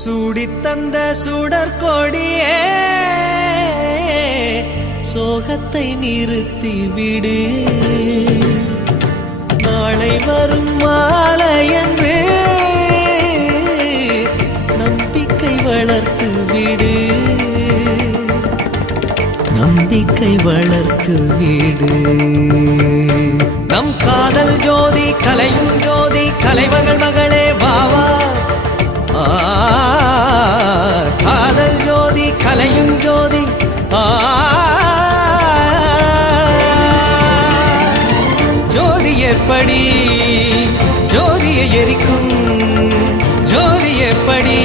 சூடித்தந்த சுடற்கொடியே சோகத்தை நிறுத்தி விடு. நாளை வரும் மாலை என்று நம்பிக்கை வளர்த்து விடு. நம்பிக்கை வளர்த்து விடு. நம் காதல் ஜோதி கலையும் ஜோதி கலைமகள் மகளே வாவா. காதல் ஜோதி கலையும் ஜோதி ஜோதி எப்படி ஜோதியை எரிக்கும் ஜோதி எப்படி